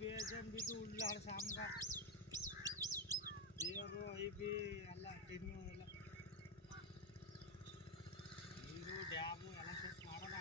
ಬೇಜನ್ ಬಿದ್ದು ಉಳ್ಳಾಡ ಸಾಮ್ಗ ನೀರು ಐಬಿ ಎಲ್ಲ ಟಿನ್ನು ಎಲ್ಲ ನೀರು ಡ್ಯಾಮು ಎಲ್ಲ ಸೆಟ್ ಮಾಡೋಣ.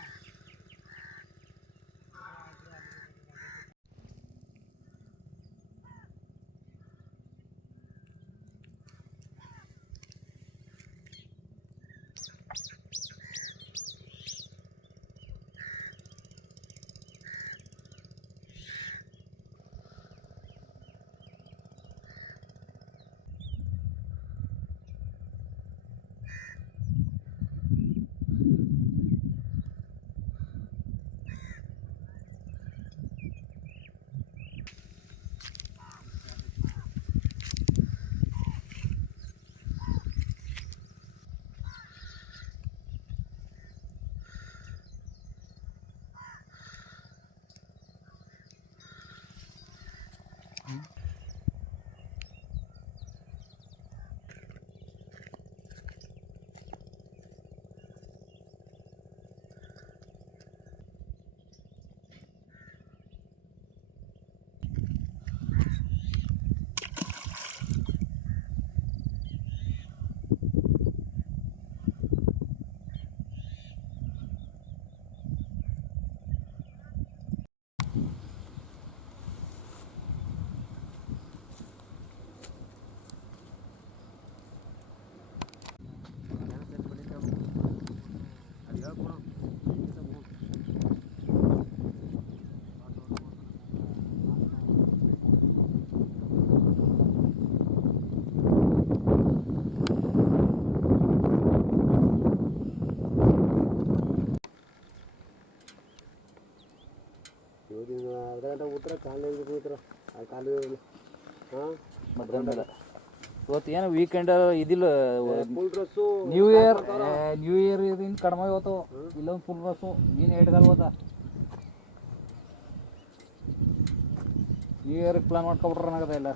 ಉತ್ತರ ಕಾಲು ಇವತ್ತು ಏನು ವೀಕೆಂಡ್ ಇದಿಲ್ಲ, ನ್ಯೂ ಇಯರ್ ಇದನ್ನ ಕಡಿಮೆ ಇವತ್ತು ಇಲ್ಲೊಂದು ಫುಲ್ ಡ್ರೆಸ್ಸು ನೀನು ಎಟ್ಗಲ್ ಹೋದ ನ್ಯೂ ಇಯರ್ಗೆ ಪ್ಲಾನ್ ಮಾಡ್ಕೊಬಿಟ್ರೆ ಏನಾಗದ ಎಲ್ಲ.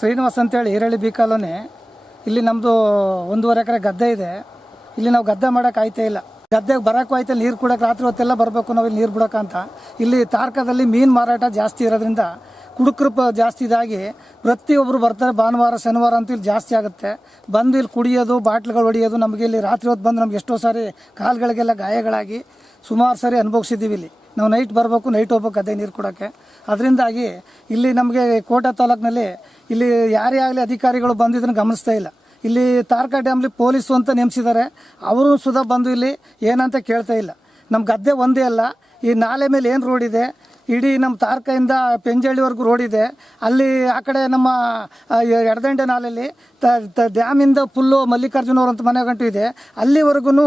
ಶ್ರೀನಿವಾಸ್ ಅಂತೇಳಿ ಈರಳ್ಳಿ ಬಿ ಕಾಲೋನಿ. ಇಲ್ಲಿ ನಮ್ಮದು 1.5 ಎಕರೆ ಗದ್ದೆ ಇದೆ. ಇಲ್ಲಿ ನಾವು ಗದ್ದೆ ಮಾಡೋಕೆ ಆಯ್ತೇ ಇಲ್ಲ. ಗದ್ದೆಗೆ ಬರೋಕ್ಕೂ ಆಯ್ತಾ, ನೀರು ಕುಡೋಕೆ ರಾತ್ರಿ ಹೊತ್ತೆಲ್ಲ ಬರಬೇಕು ನಾವು ಇಲ್ಲಿ ನೀರು ಬಿಡೋಕ್ಕಂತ. ಇಲ್ಲಿ ತಾರ್ಕದಲ್ಲಿ ಮೀನು ಮಾರಾಟ ಜಾಸ್ತಿ ಇರೋದ್ರಿಂದ ಕುಡುಕರು ಜಾಸ್ತಿ ಇದಾಗಿ ಪ್ರತಿಯೊಬ್ಬರು ಬರ್ತಾರೆ. ಭಾನುವಾರ ಶನಿವಾರ ಅಂತೂ ಇಲ್ಲಿ ಜಾಸ್ತಿ ಆಗುತ್ತೆ. ಬಂದು ಇಲ್ಲಿ ಕುಡಿಯೋದು, ಬಾಟ್ಲುಗಳು ಹೊಡಿಯೋದು. ನಮಗೆ ಇಲ್ಲಿ ರಾತ್ರಿ ಹೊತ್ತು ಬಂದು ನಮ್ಗೆ ಎಷ್ಟೋ ಸಾರಿ ಕಾಲುಗಳಿಗೆಲ್ಲ ಗಾಯಗಳಾಗಿ ಸುಮಾರು ಸಾರಿ ಅನುಭವಿಸಿದ್ದೀವಿ. ಇಲ್ಲಿ ನಾವು ನೈಟ್ ಬರಬೇಕು, ನೈಟ್ ಹೋಗ್ಬೇಕು ಗದ್ದೆ ನೀರು ಕೊಡೋಕ್ಕೆ. ಅದರಿಂದಾಗಿ ಇಲ್ಲಿ ನಮಗೆ ಕೋಟೆ ತಾಲೂಕಿನಲ್ಲಿ ಇಲ್ಲಿ ಯಾರೇ ಆಗಲಿ ಅಧಿಕಾರಿಗಳು ಬಂದಿದ್ದನ್ನು ಗಮನಿಸ್ತಾ ಇಲ್ಲ. ಇಲ್ಲಿ ತಾರ್ಕ ಡ್ಯಾಮ್ಲಿ ಪೊಲೀಸು ಅಂತ ನೇಮಿಸಿದ್ದಾರೆ, ಅವರು ಸುಧಾ ಬಂದು ಇಲ್ಲಿ ಏನಂತ ಕೇಳ್ತಾ ಇಲ್ಲ. ನಮ್ಮ ಗದ್ದೆ ಒಂದೇ ಅಲ್ಲ, ಈ ನಾಲೆ ಮೇಲೆ ಏನು ರೋಡ್ ಇದೆ, ಇಡೀ ನಮ್ಮ ತಾರ್ಕದಿಂದ ಪೆಂಜಳ್ಳಿವರೆಗೂ ರೋಡ್ ಇದೆ. ಅಲ್ಲಿ ಆ ಕಡೆ ನಮ್ಮ ಎಡದಂಡೆ ನಾಲೆಯಲ್ಲಿ ಡ್ಯಾಮಿಂದ ಫುಲ್ಲು ಮಲ್ಲಿಕಾರ್ಜುನವ್ರಂತ ಮನೆ ಗಂಟು ಇದೆ. ಅಲ್ಲಿವರೆಗೂ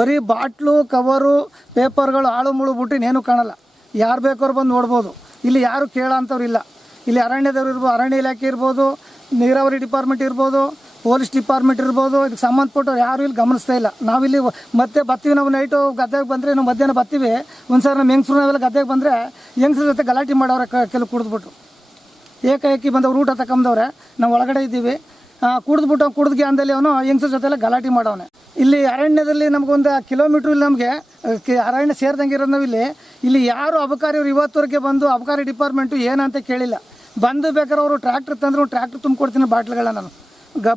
ಬರೀ ಬಾಟ್ಲು, ಕವರು, ಪೇಪರ್ಗಳು ಆಳು ಮುಳು ಬಿಟ್ಟು ಇನ್ನೇನು ಕಾಣಲ್ಲ. ಯಾರು ಬೇಕಾದ್ರು ಬಂದು ನೋಡ್ಬೋದು. ಇಲ್ಲಿ ಯಾರು ಕೇಳೋ ಅಂಥವ್ರು ಇಲ್ಲ. ಇಲ್ಲಿ ಅರಣ್ಯದವ್ರು ಇರ್ಬೋದು, ಅರಣ್ಯ ಇಲಾಖೆ ಇರ್ಬೋದು, ನೀರಾವರಿ ಡಿಪಾರ್ಟ್ಮೆಂಟ್ ಇರ್ಬೋದು, ಪೊಲೀಸ್ ಡಿಪಾರ್ಟ್ಮೆಂಟ್ ಇರ್ಬೋದು, ಇದಕ್ಕೆ ಸಂಬಂಧಪಟ್ಟವ್ರು ಯಾರು ಇಲ್ಲಿ ಗಮನಿಸ್ತಾ ಇಲ್ಲ. ನಾವಿಲ್ಲಿ ಮತ್ತೆ ಬರ್ತೀವಿ, ನಾವು ನೈಟು ಗದ್ದೆಗೆ ಬಂದರೆ ನಾವು ಮಧ್ಯಾಹ್ನ ಬರ್ತೀವಿ. ಒಂದು ಸಾರಿ ನಮ್ಮ ಹೆಂಗಸ್ರು ನಾವೆಲ್ಲ ಗದ್ದೆಗೆ ಬಂದರೆ ಹೆಂಗಸ್ರ ಜೊತೆ ಗಲಾಟೆ ಮಾಡೋರೆ ಕೆಲವು ಕುಡಿದ್ಬಿಟ್ಟು ಏಕಾಏಕಿ ಬಂದವ್ರು ಊಟ ತಗೊಂಬವ್ರೆ. ನಾವು ಒಳಗಡೆ ಇದ್ದೀವಿ, ಕುಡಿದ್ಬಿಟ್ಟು ಕುಡಿದ್ಗೆ ಅಂದಲ್ಲಿ ಅವನು ಹೆಂಗಸ್ರ ಜೊತೆಲ್ಲ ಗಲಾಟೆ ಮಾಡೋನೆ. ಇಲ್ಲಿ ಅರಣ್ಯದಲ್ಲಿ ನಮಗೊಂದು ಕಿಲೋಮೀಟ್ರ್ ಇಲ್ಲಿ ನಮಗೆ ಅರಣ್ಯ ಸೇರಿದಂಗೆ ಇರೋದು. ನಾವು ಇಲ್ಲಿ ಯಾರು ಅಬಕಾರಿಯವರು ಇವತ್ತವರೆಗೆ ಬಂದು ಅಬಕಾರಿ ಡಿಪಾರ್ಟ್ಮೆಂಟು ಏನಂತ ಕೇಳಿಲ್ಲ. ಬಂದು ಬೇಕಾದ್ರೆ ಅವರು ಟ್ರ್ಯಾಕ್ಟರ್ ತಂದರು, ಟ್ರ್ಯಾಕ್ಟರ್ ತುಂಬಿಕೊಡ್ತೀನಿ ಬಾಟ್ಲುಗಳನ್ನ. ನಾನು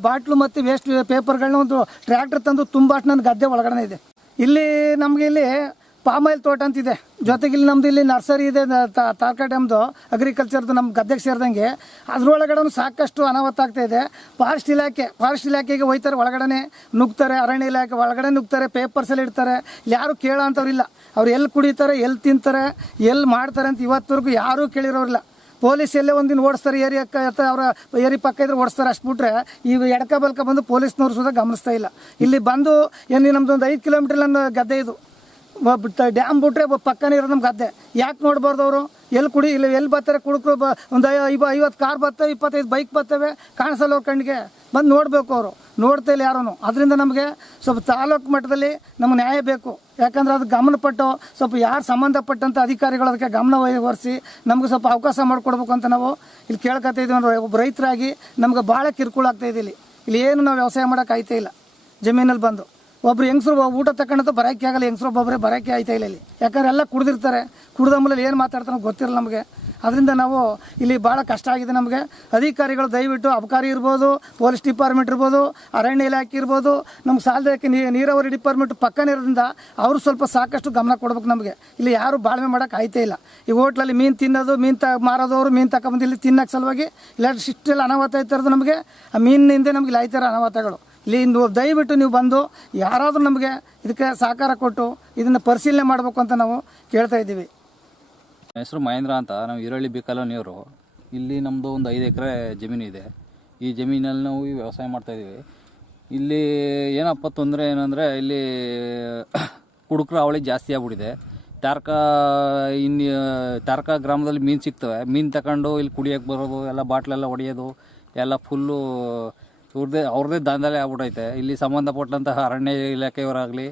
ಬಾಟ್ಲು ಮತ್ತು ವೇಸ್ಟ್ ಪೇಪರ್ಗಳನ್ನ ಒಂದು ಟ್ರ್ಯಾಕ್ಟರ್ ತಂದು ತುಂಬಾಷ್ಟು ನನ್ನ ಗದ್ದೆ ಒಳಗಡೆ ಇದೆ. ಇಲ್ಲಿ ನಮಗೆ ಇಲ್ಲಿ ಪಾಮಾಯಿಲ್ ತೋಟ ಅಂತಿದೆ, ಜೊತೆಗೆ ಇಲ್ಲಿ ನಮ್ದು ಇಲ್ಲಿ ನರ್ಸರಿ ಇದೆ. ತಾರ್ಕ ಡ್ಯಾಮ್ದು ಅಗ್ರಿಕಲ್ಚರ್ದು ನಮ್ಮ ಗದ್ದೆಗೆ ಸೇರಿದಂಗೆ ಅದರೊಳಗಡೆ ಸಾಕಷ್ಟು ಅನಾಹುತ ಆಗ್ತಾ ಇದೆ. ಫಾರೆಸ್ಟ್ ಇಲಾಖೆಗೆ ಹೋಯ್ತಾರೆ, ಒಳಗಡೆ ನುಗ್ತಾರೆ. ಅರಣ್ಯ ಇಲಾಖೆ ಒಳಗಡೆ ನುಗ್ತಾರೆ, ಪೇಪರ್ಸಲ್ಲಿ ಇಡ್ತಾರೆ. ಯಾರು ಕೇಳೋ ಅಂಥವ್ರಿಲ್ಲ. ಅವ್ರು ಎಲ್ಲಿ ಕುಡಿತಾರೆ, ಎಲ್ಲಿ ತಿಂತಾರೆ, ಎಲ್ಲಿ ಮಾಡ್ತಾರೆ ಅಂತ ಇವತ್ತವರೆಗೂ ಯಾರೂ ಕೇಳಿರೋರಿಲ್ಲ. ಪೊಲೀಸ್ ಎಲ್ಲೇ ಒಂದಿನ ಓಡಿಸ್ತಾರೆ, ಅವರ ಏರಿ ಪಕ್ಕ ಇದ್ರೆ ಓಡಿಸ್ತಾರೆ. ಅಷ್ಟು ಬಿಟ್ರೆ ಈ ಎಡಕ ಬಲ್ಕ ಬಂದು ಪೊಲೀಸ್ನವ್ರು ಸುಧಾ ಗಮನಿಸ್ತಾ ಇಲ್ಲ. ಇಲ್ಲಿ ಬಂದು ಏನು ನಮ್ದು ಒಂದು 5 ಕಿಲೋಮೀಟರ್ ನನ್ನ ಗದ್ದೆ ಇದು. ಡ್ಯಾಮ್ ಬಿಟ್ರೆ ಪಕ್ಕನೇ ಇರೋದು ನಮ್ಮ ಗದ್ದೆ. ಯಾಕೆ ನೋಡ್ಬಾರ್ದು ಅವರು? ಎಲ್ಲಿ ಬರ್ತಾರೆ ಕುಡುಕರು? ಒಂದು 50 ಕಾರ್ ಬರ್ತವೆ, 25 ಬೈಕ್ ಬರ್ತವೆ, ಕಾಣಿಸಲ್ಲ ಅವ್ರ ಕಣ್ಣಿಗೆ. ಬಂದು ನೋಡಬೇಕು ಅವರು, ನೋಡ್ತಾ ಇಲ್ಲ ಯಾರೂ. ಅದರಿಂದ ನಮಗೆ ಸ್ವಲ್ಪ ತಾಲೂಕು ಮಟ್ಟದಲ್ಲಿ ನಮ್ಗೆ ನ್ಯಾಯ ಬೇಕು. ಯಾಕಂದ್ರೆ ಅದು ಗಮನಪಟ್ಟು ಸ್ವಲ್ಪ ಯಾರು ಸಂಬಂಧಪಟ್ಟಂಥ ಅಧಿಕಾರಿಗಳು ಅದಕ್ಕೆ ಗಮನ ವಹಿಸಿ ನಮಗೆ ಸ್ವಲ್ಪ ಅವಕಾಶ ಮಾಡಿಕೊಡ್ಬೇಕು ಅಂತ ನಾವು ಇಲ್ಲಿ ಕೇಳ್ಕೊತಾ ಇದ್ದೀವಿ. ಅಂದರೆ ಒಬ್ಬ ರೈತರಾಗಿ ನಮ್ಗೆ ಭಾಳ ಕಿರುಕುಳ ಆಗ್ತಾಯಿದೆ. ಇಲ್ಲಿ ಏನು ನಾವು ವ್ಯವಸಾಯ ಮಾಡೋಕೆ ಆಯ್ತಾ ಇಲ್ಲ. ಜಮೀನಲ್ಲಿ ಬಂದು ಒಬ್ರು ಹೆಂಗಸರು ಊಟ ತಗೊಂಡು ಬರೋಕ್ಕೆ ಆಗಲ್ಲ, ಹೆಂಗಸರು ಒಬ್ಬೊಬ್ಬರೇ ಬರೋಕ್ಕೆ ಆಯ್ತಾ ಇಲ್ಲ ಇಲ್ಲಿ. ಯಾಕಂದ್ರೆ ಎಲ್ಲ ಕುಡ್ದಿರ್ತಾರೆ, ಕುಡ್ದ ಮೇಲೆ ಏನು ಮಾತಾಡ್ತಾರೋ ಗೊತ್ತಿರಲ್ಲ ನಮಗೆ. ಅದರಿಂದ ನಾವು ಇಲ್ಲಿ ಭಾಳ ಕಷ್ಟ ಆಗಿದೆ ನಮಗೆ. ಅಧಿಕಾರಿಗಳು ದಯವಿಟ್ಟು ಅಬಕಾರಿ ಇರ್ಬೋದು, ಪೊಲೀಸ್ ಡಿಪಾರ್ಟ್ಮೆಂಟ್ ಇರ್ಬೋದು, ಅರಣ್ಯ ಇಲಾಖೆ ಇರ್ಬೋದು, ನಮ್ಗೆ ಸಾಲದಕ್ಕೆ ನೀರಾವರಿ ಡಿಪಾರ್ಟ್ಮೆಂಟ್ ಪಕ್ಕನೇ ಇರೋದ್ರಿಂದ ಅವರು ಸ್ವಲ್ಪ ಸಾಕಷ್ಟು ಗಮನ ಕೊಡ್ಬೇಕು ನಮಗೆ. ಇಲ್ಲಿ ಯಾರು ಬಾಳ್ವೆ ಮಾಡೋಕೆ ಆಯ್ತಾ ಇಲ್ಲ. ಈ ಹೋಟ್ಲಲ್ಲಿ ಮೀನು ತಿನ್ನೋದು, ಮಾರೋದವರು ಮೀನು ತಗೊಂಬಂದು ಇಲ್ಲಿ ತಿನ್ನೋಕ್ಕೆ ಸಲುವಾಗಿ ಇಲ್ಲ ಇಷ್ಟೆಲ್ಲ ಅನಾಹುತ ಇರ್ತಾರದು ನಮಗೆ. ಆ ಮೀನಿನಿಂದ ನಮ್ಗೆ ಇಲ್ಲಿ ಆಯ್ತಾರ ಅನಾಹುತಗಳು. ಇಲ್ಲಿ ದಯವಿಟ್ಟು ನೀವು ಬಂದು ಯಾರಾದರೂ ನಮಗೆ ಇದಕ್ಕೆ ಸಹಕಾರ ಕೊಟ್ಟು ಇದನ್ನು ಪರಿಶೀಲನೆ ಮಾಡಬೇಕು ಅಂತ ನಾವು ಕೇಳ್ತಾ ಇದ್ದೀವಿ. ಹೆಸರು ಮಹೇಂದ್ರ ಅಂತ. ನಾವು ಈರಳ್ಳಿ ಬಿ ಕಾಲೋನಿಯವರು. ಇಲ್ಲಿ ನಮ್ಮದು ಒಂದು 5 ಎಕರೆ ಜಮೀನು ಇದೆ. ಈ ಜಮೀನಲ್ಲಿ ನಾವು ವ್ಯವಸಾಯ ಮಾಡ್ತಾಯಿದ್ದೀವಿ. ಇಲ್ಲಿ ಏನಪ್ಪ ತೊಂದರೆ ಏನಂದರೆ ಇಲ್ಲಿ ಕುಡುಕರ ಅವಳಿ ಜಾಸ್ತಿ ಆಗ್ಬಿಟ್ಟಿದೆ. ತಾರಕ ಗ್ರಾಮದಲ್ಲಿ ಮೀನು ಸಿಗ್ತವೆ. ಮೀನು ತಗೊಂಡು ಇಲ್ಲಿ ಕುಡಿಯೋಕ್ಕೆ ಬರೋದು, ಎಲ್ಲ ಬಾಟ್ಲೆಲ್ಲ ಹೊಡೆಯೋದು ಎಲ್ಲ ಫುಲ್ಲು ಅವ್ರದ್ದೇ ದಾಂಧಲೆ ಆಗ್ಬಿಟ್ಟೈತೆ. ಇಲ್ಲಿ ಸಂಬಂಧಪಟ್ಟಂತಹ ಅರಣ್ಯ ಇಲಾಖೆಯವರಾಗಲಿ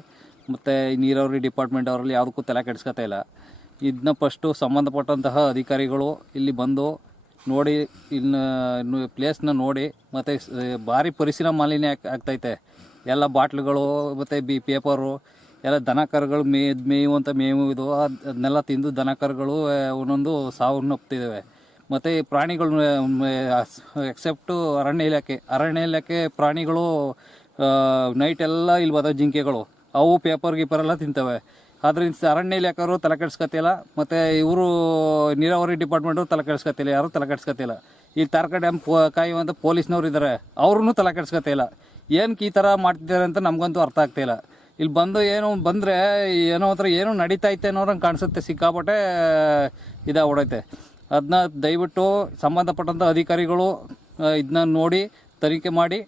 ಮತ್ತು ನೀರಾವರಿ ಡಿಪಾರ್ಟ್ಮೆಂಟ್ ಅವರಲ್ಲಿ ಯಾವುದಕ್ಕೂ ತಲೆ ಕೆಡಿಸ್ಕೊತಾ ಇಲ್ಲ. ಇದನ್ನ ಫಸ್ಟು ಸಂಬಂಧಪಟ್ಟಂತಹ ಅಧಿಕಾರಿಗಳು ಇಲ್ಲಿ ಬಂದು ನೋಡಿ, ಇನ್ನು ಪ್ಲೇಸ್ನ ನೋಡಿ, ಮತ್ತು ಭಾರಿ ಪರಿಸರ ಮಾಲಿನ್ಯ ಆಗ್ತೈತೆ. ಎಲ್ಲ ಬಾಟ್ಲುಗಳು ಮತ್ತು ಪೇಪರು ಎಲ್ಲ ದನ ಕರುಗಳು ಮೇಯುವಂಥ ಮೇವು ಇದು ಅದನ್ನೆಲ್ಲ ತಿಂದು ದನ ಕರುಗಳು ಒಂದೊಂದು ಸಾವನ್ನಪ್ತಿದ್ದಾವೆ. ಮತ್ತು ಪ್ರಾಣಿಗಳು ಎಕ್ಸೆಪ್ಟು ಅರಣ್ಯ ಇಲಾಖೆ ಪ್ರಾಣಿಗಳು ನೈಟೆಲ್ಲ ಇಲ್ಲಿ ಬರೋ ಜಿಂಕೆಗಳು ಅವು ಪೇಪರ್ ಗೀಪರೆಲ್ಲ ತಿಂತವೆ. ಆದ್ದರಿಂದ ಅರಣ್ಯ ಇಲಾಖೆಯವರು ತಲೆ ಕೆಡಿಸ್ಕೊತಿಲ್ಲ, ಮತ್ತು ಇವರು ನೀರಾವರಿ ಡಿಪಾರ್ಟ್ಮೆಂಟು ತಲೆ ಕೆಡಿಸ್ಕೊತಿಲ್ಲ, ಯಾರೂ ತಲೆ ಕೆಡಿಸ್ಕೊತಿಲ್ಲ. ಈ ತಾರಕ ಡ್ಯಾಮ್ ಕಾಯುವಂಥ ಪೊಲೀಸ್ನವ್ರು ಇದ್ದಾರೆ, ಅವ್ರೂ ತಲೆ ಕೆಡಿಸ್ಕೊತಿಲ್ಲ. ಏನಕ್ಕೆ ಈ ಥರ ಮಾಡ್ತಿದ್ದಾರೆ ಅಂತ ನಮಗಂತೂ ಅರ್ಥ ಆಗ್ತಾಯಿಲ್ಲ. ಇಲ್ಲಿ ಬಂದು ಬಂದರೆ ಏನೋ ಒಂಥರ ಏನೋ ನಡೀತೈತೆ ಅನ್ನೋರಂಗೆ ಕಾಣಿಸುತ್ತೆ. ಸಿಕ್ಕಾಪಟ್ಟೆ ಇದಾಗ್ಬಿಡೈತೆ. ಅದನ್ನ ದಯವಿಟ್ಟು ಸಂಬಂಧಪಟ್ಟಂಥ ಅಧಿಕಾರಿಗಳು ಇದನ್ನ ನೋಡಿ ತನಿಖೆ ಮಾಡಿ